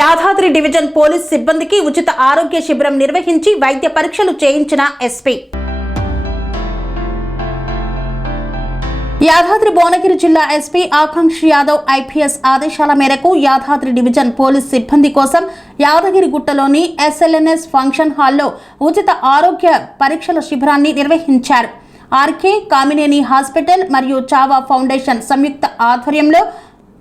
Yadadri division police సిబ్బందికి ఉచిత ఆరోగ్య శిబిరం నిర్వహించి వైద్య పరీక్షలు చేయించిన ఎస్పీ. యాదాద్రి భువనగిరి జిల్లా ఎస్పీ ఆకాంక్ష యాదవ్ ఐపీఎస్ ఆదేశాల మేరకు యాదాద్రి డివిజన్ పోలీస్ సిబ్బంది కోసం యాదగిరిగుట్టలోని ఎస్ఎల్ఎన్ఎస్ ఫంక్షన్ హాల్లో ఉచిత ఆరోగ్య పరీక్షల శిబిరాన్ని నిర్వహించారు. ఆర్కే కామినేని హాస్పిటల్ మరియు చావా ఫౌండేషన్ సంయుక్త ఆధ్వర్యంలో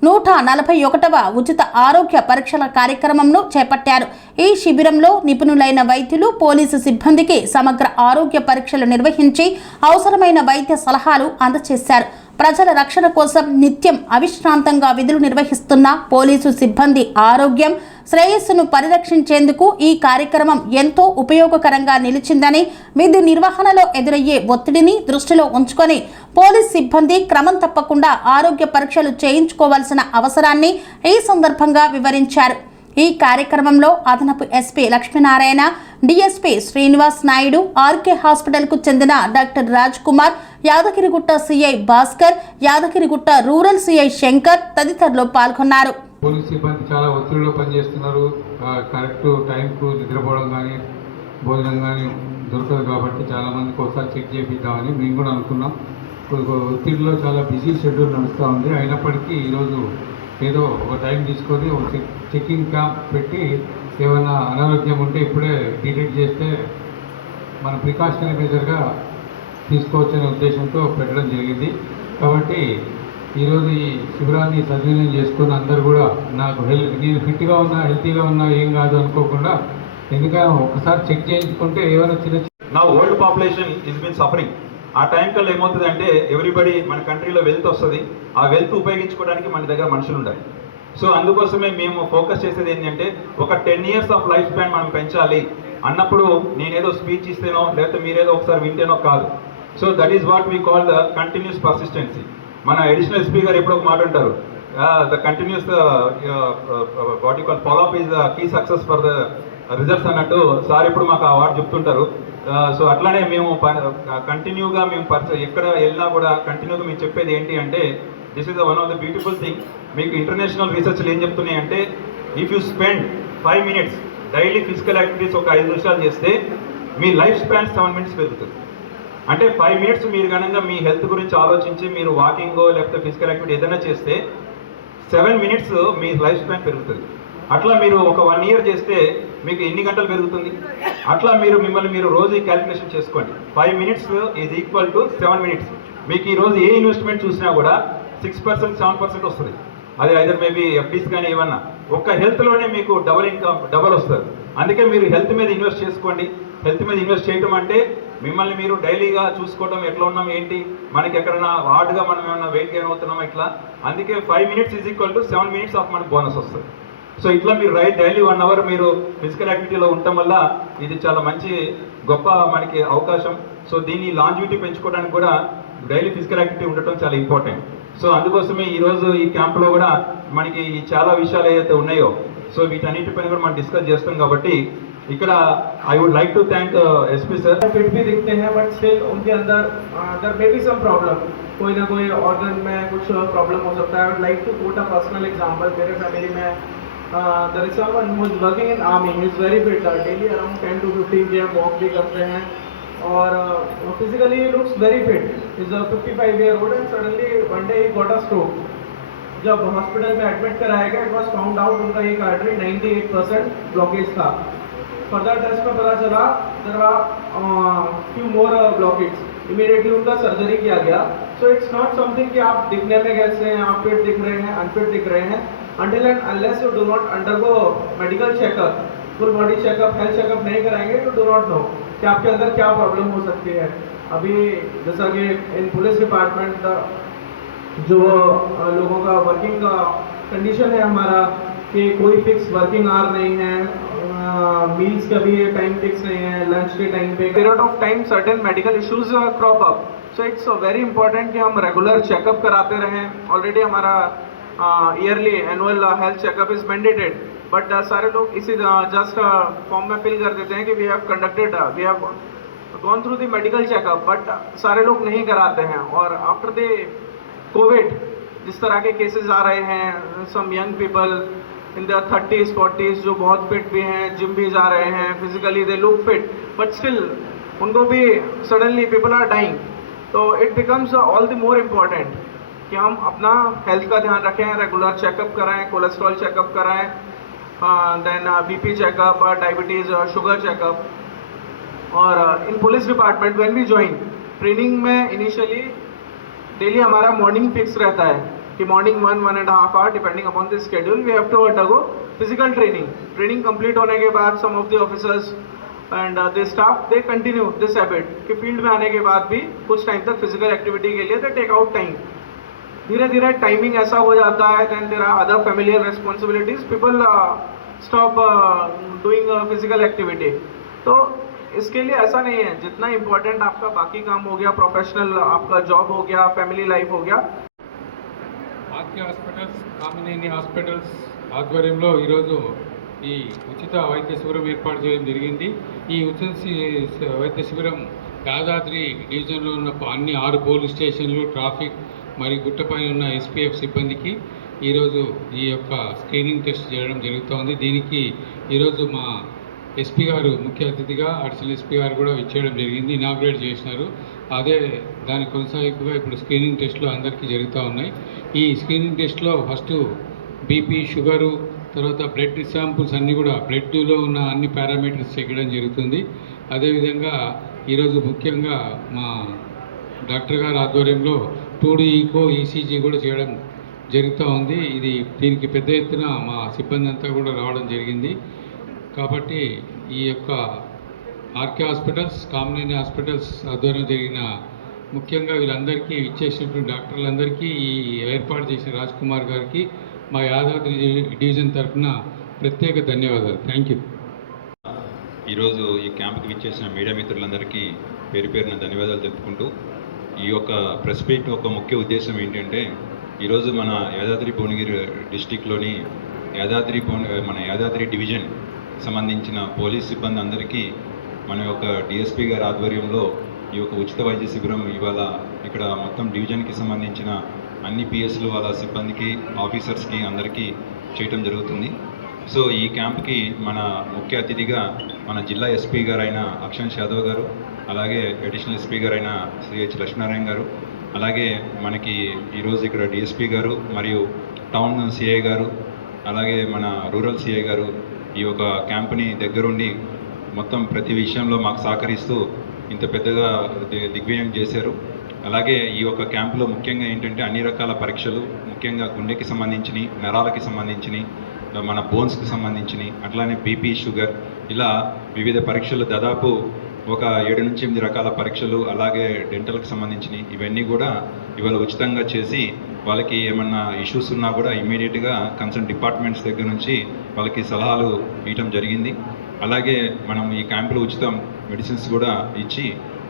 141వ ఉచిత ఆరోగ్య పరీక్షల కార్యక్రమంను చేపట్టారు. ఈ శిబిరంలో నిపుణులైన వైద్యులు పోలీసు సిబ్బందికి సమగ్ర ఆరోగ్య పరీక్షలు నిర్వహించి అవసరమైన వైద్య సలహాలు అందజేశారు. ప్రజల రక్షణ కోసం నిత్యం అవిశ్రాంతంగా విధులు నిర్వహిస్తున్న పోలీసు సిబ్బంది ఆరోగ్యం శ్రేయస్సును పరిరక్షించేందుకు ఈ కార్యక్రమం ఎంతో ఉపయోగకరంగా నిలిచిందని, విధి నిర్వహణలో ఎదురయ్యే ఒత్తిడిని దృష్టిలో ఉంచుకొని పోలీస్ సిబ్బంది క్రమం తప్పకుండా ఆరోగ్య పరీక్షలు చేయించుకోవాల్సిన అవసరాన్ని ఈ సందర్భంగా వివరించారు. ఈ కార్యక్రమంలో అదనపు SP Lakshminarayana, DSP Srinivas Naidu, RK హాస్పిటల్కు చెందిన doctor Raj Kumar, Yadagirigutta CI Bhaskar, Yadagirigutta rural CI Shankar తదితరులు పాల్గొన్నారు. పోలీస్ సిబ్బంది చాలా ఒత్తిడిలో పనిచేస్తున్నారు. కరెక్ట్ టైంకు నిద్రపోవడం కానీ భోజనం కానీ దొరకదు కాబట్టి చాలామందికి ఒకసారి చెక్ చేపిద్దామని మేము కూడా అనుకున్నాం. ఒత్తిడిలో చాలా బిజీ షెడ్యూల్ నడుస్తూ ఉంది. అయినప్పటికీ ఈరోజు ఏదో ఒక టైం తీసుకొని ఒక చెకింగ్ క్యాంప్ పెట్టి ఏమైనా అనారోగ్యం ఉంటే ఇప్పుడే డిటెక్ట్ చేస్తే మన ప్రికాషనరీ మెజర్గా తీసుకోవచ్చనే ఉద్దేశంతో పెట్టడం జరిగింది. కాబట్టి ఈరోజు ఈ శిబిరాన్ని సద్వినియోగం చేసుకుని అందరూ కూడా నాకు నేను ఫిట్గా ఉన్నా హెల్తీగా ఉన్నా ఏం కాదు అనుకోకుండా ఎందుకంటే ఒకసారి చెక్ చేయించుకుంటే ఏమైనా చిన్న నా world population is been suffering. ఆ టైం కల్లా ఏమవుతుందంటే ఎవ్రీబడి మన కంట్రీలో వెల్త్ వస్తుంది. ఆ వెల్త్ ఉపయోగించుకోవడానికి మన దగ్గర మనుషులు ఉండాలి. సో అందుకోసమే మేము ఫోకస్ చేసేది ఏంటంటే ఒక 10 years ఆఫ్ లైఫ్ స్పాన్ మనం పెంచాలి అన్నప్పుడు నేనేదో స్పీచ్ ఇస్తేనో లేకపోతే మీరేదో ఒకసారి వింటేనో కాదు. So that is what we call the continuous persistency. మన అడిషనల్ ఎస్పీ గారు ఎప్పుడో ఒక మాట అంటారు, the continuous what you call follow up is the key success for the results అన్నట్టు సార్ ఇప్పుడు మాకు ఆ వార్డు చెప్తుంటారు. సో అట్లానే మేము కంటిన్యూగా మేము ఎక్కడ వెళ్ళినా కూడా కంటిన్యూగా మేము చెప్పేది ఏంటి అంటే this is one of the beautiful thing. మీకు ఇంటర్నేషనల్ రీసెర్చ్లు ఏం చెప్తున్నాయి అంటే if you spend 5 minutes daily physical activities ఒక 5 నిమిషాలు చేస్తే మీ లైఫ్ స్పాన్ 7 minutes పెరుగుతుంది. అంటే 5 minutes మీరు కనుక మీ హెల్త్ గురించి ఆలోచించి మీరు వాకింగో లేకపోతే ఫిజికల్ యాక్టివిటీ ఏదైనా చేస్తే 7 minutes మీ లైఫ్ స్పాన్ పెరుగుతుంది. అట్లా మీరు ఒక 1 year చేస్తే మీకు ఎన్ని గంటలు పెరుగుతుంది? అట్లా మిమ్మల్ని మీరు రోజు క్యాలిక్యులేషన్ చేసుకోండి. 5 minutes is equal to 7 minutes. మీకు ఈరోజు ఏ ఇన్వెస్ట్మెంట్ చూసినా కూడా 6% 7% వస్తుంది. అది ఐదర్ మేబీ ఎఫ్డీస్ కానీ ఏమన్నా ఒక్క హెల్త్లోనే మీకు డబల్ వస్తుంది. అందుకే మీరు హెల్త్ మీద ఇన్వెస్ట్ చేసుకోండి. హెల్త్ మీద ఇన్వెస్ట్ చేయడం అంటే మిమ్మల్ని మీరు డైలీగా చూసుకోవడం, ఎట్లా ఉన్నాం ఏంటి, మనకి ఎక్కడైనా హార్డ్గా మనం ఏమైనా వెయిట్ గెయిన్ అవుతున్నామా ఇట్లా. అందుకే 5 minutes is equal to 7 minutes of మనకు బోనస్ వస్తుంది. సో ఇట్లా మీరు డైలీ 1 hour మీరు ఫిజికల్ యాక్టివిటీలో ఉండటం వల్ల ఇది చాలా మంచి గొప్ప మనకి అవకాశం. సో దీన్ని లాంజివిటీ పెంచుకోవడానికి కూడా డైలీ ఫిజికల్ యాక్టివిటీ ఉండటం చాలా ఇంపార్టెంట్. సో అందుకోసమే ఈరోజు ఈ క్యాంప్లో కూడా మనకి చాలా విషయాలు ఏదైతే ఉన్నాయో సో వీటన్నిటిపైన కూడా మనం డిస్కస్ చేస్తాం. కాబట్టి ఇక్కడ I would like to thank SP sir. Fit भी दिखते हैं बट स्टिल उनके अंदर there may be some problem, कोई ना कोई ऑर्गन में कुछ प्रॉब्लम हो सकता है. I would like to quote a personal example. मेरे फैमिली में there is someone who is working in army. He is very fit. Daily around 10 to 15 km walk भी करते हैं और physically he looks very fit. Is a 55-year-old and suddenly one day he got a stroke. जब hospital में admit कराया गया it was found out उनका एक आर्टरी 98% ब्लॉकेज था. फर्दर टेस्ट में पता चला there are few more blockage. Immediately उनका सर्जरी किया गया. सो इट्स नॉट समथिंग कि आप दिखने में कैसे हैं, आप फिट दिख रहे हैं, अनफिट दिख रहे हैं. Until and unless you do not undergo medical checkup, full body checkup, health checkup नहीं कराएंगे तो do not know कि आपके अंदर क्या प्रॉब्लम हो सकती है. अभी जैसा कि इन पुलिस डिपार्टमेंट जो लोगों का वर्किंग का कंडीशन है हमारा कि कोई फिक्स वर्किंग आवर नहीं है, मील्स का भी टाइम फिक्स नहीं है, लंच के टाइम पे period of time certain medical issues crop up. So it's very important कि हम रेगुलर चेकअप कराते रहें. ऑलरेडी हमारा yearly annual health checkup is mandated but सारे लोग इसी जस्ट फॉर्म में फिल कर देते हैं कि we have gone through the medical checkup, but सारे लोग नहीं कराते हैं. और आफ्टर द कोविड जिस तरह के केसेस आ रहे हैं, some young people in the 30s 40s जो बहुत फिट भी हैं, जिम भी जा रहे हैं, physically they look fit, but still उनको भी सडनली पीपल आर डाइंग. तो it becomes all the more important कि हम अपना हेल्थ का ध्यान रखें, रेगुलर चेकअप कराएं, कोलेस्ट्रॉल चेकअप कराएं, then BP checkup, diabetes, sugar checkup. और in police department when we join training में इनिशियली डेली हमारा मॉर्निंग फिक्स रहता है कि morning 1.5 hour depending upon the schedule we have to undergo physical training complete होने के बाद some of the officers and the staff they continue this habit कि field में आने के बाद भी कुछ टाइम तक फिजिकल एक्टिविटी के लिए दे टेक आउट टाइम. धीरे धीरे टाइमिंग ऐसा हो जाता है, then there are other familiar responsibilities, people stop doing physical activity. तो इसके लिए ऐसा नहीं है, जितना इम्पोर्टेंट आपका बाकी काम हो गया, प्रोफेशनल आपका जॉब हो गया, फैमिली लाइफ हो गया. ఆర్కే హాస్పిటల్స్ కామినేని హాస్పిటల్స్ ఆధ్వర్యంలో ఈరోజు ఈ ఉచిత వైద్య శిబిరం ఏర్పాటు చేయడం జరిగింది. ఈ ఉచిత వైద్య శిబిరం యాదాద్రి డివిజన్లో ఉన్న అన్ని 6 పోలీస్ స్టేషన్లు, ట్రాఫిక్ మరియు గుట్టపైన ఉన్న ఎస్పీఎఫ్ సిబ్బందికి ఈరోజు ఈ యొక్క స్క్రీనింగ్ టెస్ట్ చేయడం జరుగుతోంది. దీనికి ఈరోజు మా ఎస్పీ గారు ముఖ్య అతిథిగా, అడిషనల్ ఎస్పీ గారు కూడా ఇచ్చేయడం జరిగింది, ఇనాగ్రేట్ చేసినారు. అదే దాని కొనసాగింపుగా ఇప్పుడు స్క్రీనింగ్ టెస్ట్లు అందరికీ జరుగుతూ ఉన్నాయి. ఈ స్క్రీనింగ్ టెస్ట్లో ఫస్ట్ బీపీ, షుగరు, తర్వాత బ్లడ్ శాంపుల్స్ అన్నీ కూడా బ్లడ్లో ఉన్న అన్ని పారామీటర్స్ చెక్కడం జరుగుతుంది. అదేవిధంగా ఈరోజు ముఖ్యంగా మా డాక్టర్ గారి ఆధ్వర్యంలో 2D ఈకో, ఈసీజీ కూడా చేయడం జరుగుతూ ఉంది. దీనికి పెద్ద ఎత్తున మా సిబ్బంది అంతా కూడా రావడం జరిగింది. కాబట్టి ఈ యొక్క ఆర్కే హాస్పిటల్స్, కామినేని హాస్పిటల్స్ ఆధ్వర్యం జరిగిన ముఖ్యంగా వీళ్ళందరికీ ఇచ్చేసినటువంటి డాక్టర్లందరికీ, ఈ ఏర్పాటు చేసిన రాజ్ కుమార్ గారికి మా యాదాద్రి డివిజన్ తరఫున ప్రత్యేక ధన్యవాదాలు. Thank you. ఈరోజు ఈ క్యాంప్కి విచ్చేసిన మీడియా మిత్రులందరికీ పేరు పేరున ధన్యవాదాలు తెలుపుకుంటూ, ఈ యొక్క ప్రెస్ మీట్ ఒక ముఖ్య ఉద్దేశం ఏంటంటే, ఈరోజు మన యాదాద్రి భువనగిరి డిస్టిక్లోని మన యాదాద్రి డివిజన్ సంబంధించిన పోలీస్ సిబ్బంది అందరికీ మన యొక్క డిఎస్పీ గారి ఆధ్వర్యంలో ఈ యొక్క ఉచిత వైద్య శిబిరం ఇవాళ ఇక్కడ మొత్తం డివిజన్కి సంబంధించిన అన్ని పిఎస్లు వాళ్ళ సిబ్బందికి, ఆఫీసర్స్కి అందరికీ చేయటం జరుగుతుంది. సో ఈ క్యాంప్కి మన ముఖ్య అతిథిగా మన జిల్లా ఎస్పీ గారైన అక్షంత్ యాదవ్ గారు, అలాగే అడిషనల్ ఎస్పీ గారైన సిహెచ్ లక్ష్మీనారాయణ గారు, అలాగే మనకి ఈరోజు ఇక్కడ డిఎస్పీ గారు మరియు టౌన్ సిఐ గారు, అలాగే మన రూరల్ సిఐ గారు ఈ యొక్క క్యాంప్ని దగ్గరుండి మొత్తం ప్రతి విషయంలో మాకు సహకరిస్తూ ఇంత పెద్దగా దిగ్విజయం చేశారు. అలాగే ఈ యొక్క క్యాంపులో ముఖ్యంగా ఏంటంటే అన్ని రకాల పరీక్షలు, ముఖ్యంగా గుండెకి సంబంధించినవి, నరాలకి సంబంధించినవి, మన బోన్స్కి సంబంధించినవి, అట్లానే బీపీ, షుగర్, ఇలా వివిధ పరీక్షలు దాదాపు ఒక 7 నుంచి 8 రకాల పరీక్షలు, అలాగే డెంటల్కి సంబంధించినవి ఇవన్నీ కూడా ఇవాళ ఉచితంగా చేసి వాళ్ళకి ఏమన్నా ఇష్యూస్ ఉన్నా కూడా ఇమ్మీడియట్గా కన్సర్న్ డిపార్ట్మెంట్స్ దగ్గర నుంచి వాళ్ళకి సలహాలు ఇవ్వటం జరిగింది. అలాగే మనం ఈ క్యాంపులో ఉచితం మెడిసిన్స్ కూడా ఇచ్చి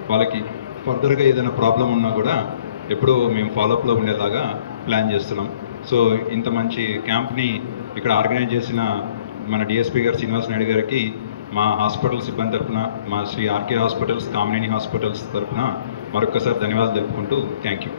వాళ్ళకి ఫర్దర్గా ఏదైనా ప్రాబ్లం ఉన్నా కూడా ఎప్పుడూ మేము ఫాలోఅప్లో ఉండేలాగా ప్లాన్ చేస్తున్నాం. సో ఇంత మంచి క్యాంప్ని ఇక్కడ ఆర్గనైజ్ చేసిన మన డిఎస్పీ గారు శ్రీనివాస్ నాయుడు గారికి మా హాస్పిటల్ సిబ్బంది తరఫున, మా Shri RK hospitals, Kamineni hospitals తరఫున మరొకసారి ధన్యవాదాలు తెలుపుకుంటూ థ్యాంక్ యూ.